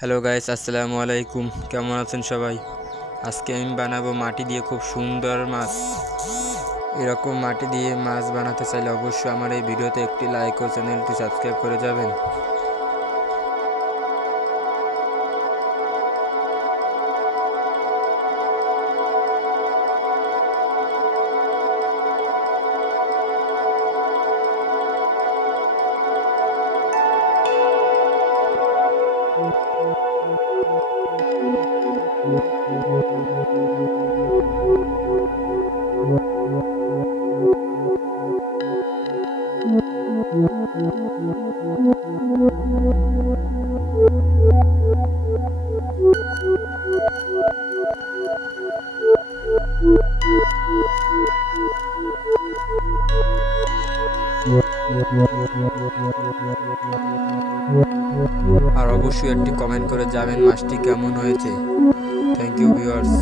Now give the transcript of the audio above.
Hello guys, আসসালামু আলাইকুম। কেমন আছেন সবাই? আজকে আমি বানাবো মাটি দিয়ে খুব সুন্দর মাছ। এরকম মাটি দিয়ে মাছ বানাতে চাইলে অবশ্যই আমার এই ভিডিওতে একটি লাইক ও চ্যানেলটি সাবস্ক্রাইব করে যাবেন। আর অবশ্যই একটি কমেন্ট করে যাবেন মাছটি কেমন হয়েছে। Thank you viewers.